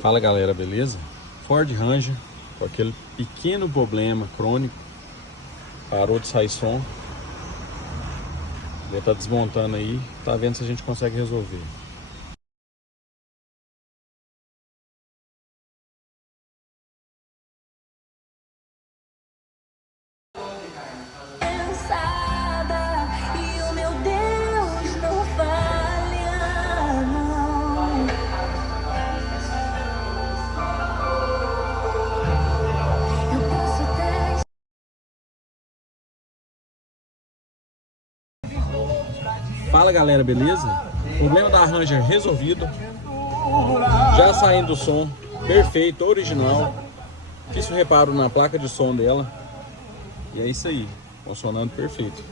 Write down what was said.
Fala galera, beleza? Ford Ranger com aquele pequeno problema crônico, parou de sair som. Ele tá desmontando aí, tá vendo se a gente consegue resolver. Fala galera, beleza? Problema da Ranger resolvido. Já saindo o som perfeito, original. Fiz o reparo na placa de som dela. E é isso aí, funcionando perfeito.